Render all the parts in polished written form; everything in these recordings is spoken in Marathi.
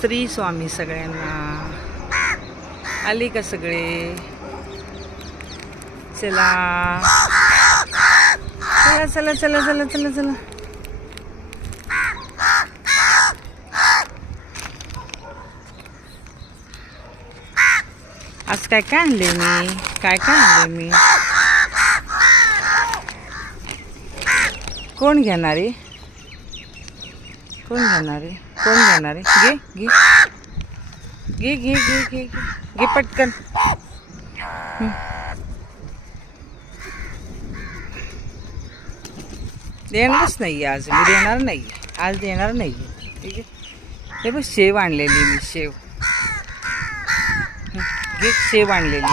श्री स्वामी सगळ्यांना. आले का सगळे? चला चला चला चला चला चला चला. आज काय काय आणले मी? काय काय आणले मी? कोण घेणार आहे? कोण घेणार आहे? कोण घेणार आहे? घे घे घे घे घे घे घे पटकन. देणारच नाही आज मी. देणार नाही आज. देणार नाही. ठीक आहे. हे बघ शेव आणलेली मी. शेव घे. शेव आणलेली.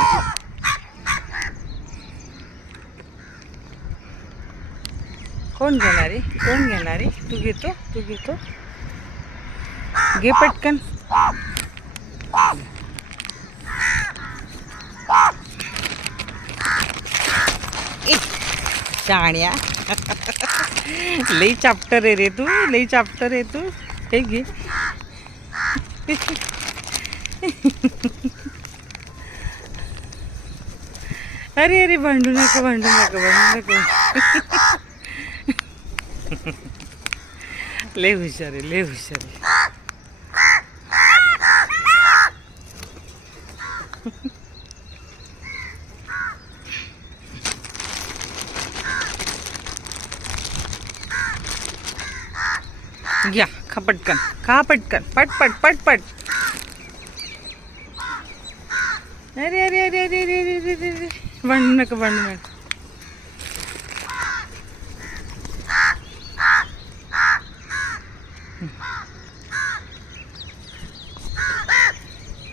कोण घेणार आहे? कोण घेणार आहे? तू घेतो? तू घेतो? घे पटकन. शाण्या. लई चाप्टर आहे रे तू. लई चाप्टर आहे तू. हे घे. अरे अरे भांडू नका भांडू नका भांडू नका. लय हुशार आहे. लय हुशार आहे. घ्या. खा पटकन. खा पटकन. पट पट पट पट. अरे अरे अरे अरे अरे अरे अरे अरे. भांडू नका भांडू नका.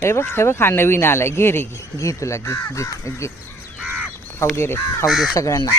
हे बघ हा नवीन आलाय. घे रे घे. घे तुला. घे घे घे. खाऊ दे रे. खाऊ दे सगळ्यांना.